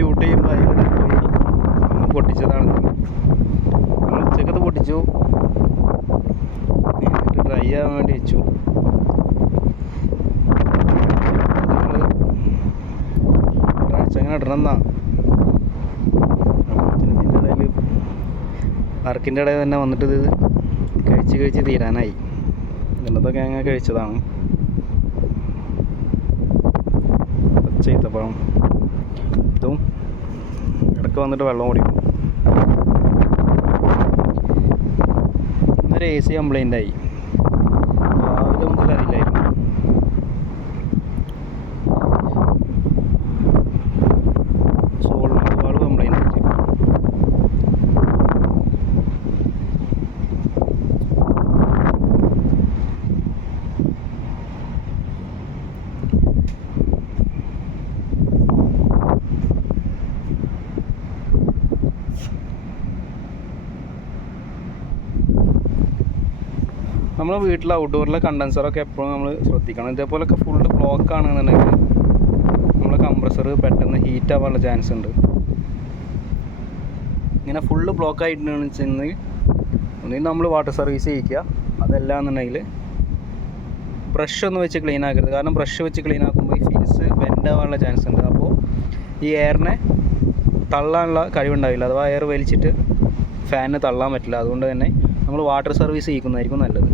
Duty ചെയ്യുമ്പോൾ അതിലൂടെ പോയി പൊട്ടിച്ചതാണ്. നമ്മൾ ഉച്ചക്കത്ത് പൊട്ടിച്ചു. ഡ്രൈ ആവാൻ വേണ്ടി വെച്ചു. ഒരാഴ്ച അങ്ങനെ ഇടണം എന്നാ ഇതിന്റെ ഇടയിൽ വർക്കിന്റെ ഇടയിൽ തന്നെ വന്നിട്ട് ഇത് കഴിച്ച് കഴിച്ച് തീരാനായി. ഇന്നത്തൊക്കെ അങ്ങനെ കഴിച്ചതാണ്. പച്ച ഈത്തപ്പഴം ഇതും ഇടയ്ക്ക് വന്നിട്ട് വെള്ളം കുടിക്കും. ഇന്നൊരു എ സി കംപ്ലൈന്റ് ആയി. നമ്മൾ വീട്ടിൽ ഔട്ട്ഡോറിലെ കണ്ടൻസറൊക്കെ എപ്പോഴും നമ്മൾ ശ്രദ്ധിക്കണം. ഇതേപോലൊക്കെ ഫുള്ള് ബ്ലോക്ക് ആണെന്നുണ്ടെങ്കിൽ നമ്മളെ കംപ്രസർ പെട്ടെന്ന് ഹീറ്റ് ആവാനുള്ള ചാൻസ് ഉണ്ട്. ഇങ്ങനെ ഫുള്ള് ബ്ലോക്ക് ആയിട്ടുണ്ടെന്ന് വെച്ചിട്ടുണ്ടെങ്കിൽ ഒന്നുകിൽ നമ്മൾ വാട്ടർ സർവീസ് ചെയ്യിക്കുക. അതല്ല എന്നുണ്ടെങ്കിൽ ബ്രഷ് ഒന്ന് വെച്ച് ക്ലീൻ ആക്കരുത്. കാരണം ബ്രഷ് വെച്ച് ക്ലീൻ ആക്കുമ്പോൾ ഈ ഫിൻസ് ബെൻഡ് ആവാനുള്ള ചാൻസ് ഉണ്ട്. അപ്പോൾ ഈ എയറിനെ തള്ളാനുള്ള കഴിവുണ്ടാവില്ല. അഥവാ എയർ വലിച്ചിട്ട് ഫാനിന് തള്ളാൻ പറ്റില്ല. അതുകൊണ്ട് തന്നെ നമ്മൾ വാട്ടർ സർവീസ് ചെയ്യിക്കുന്നതായിരിക്കും നല്ലത്.